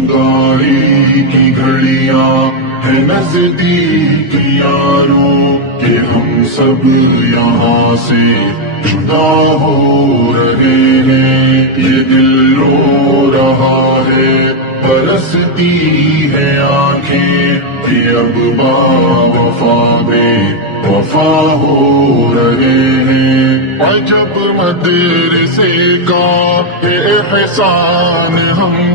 जुदाई की घड़ियां है नजदीक यारों के, हम सब यहाँ से जुदा हो रहे हैं। ये दिल रो रहा है, बरसती है आंखें कि अब बावफा वफा हो रहे हैं। और जब मदरसे का एहसान हम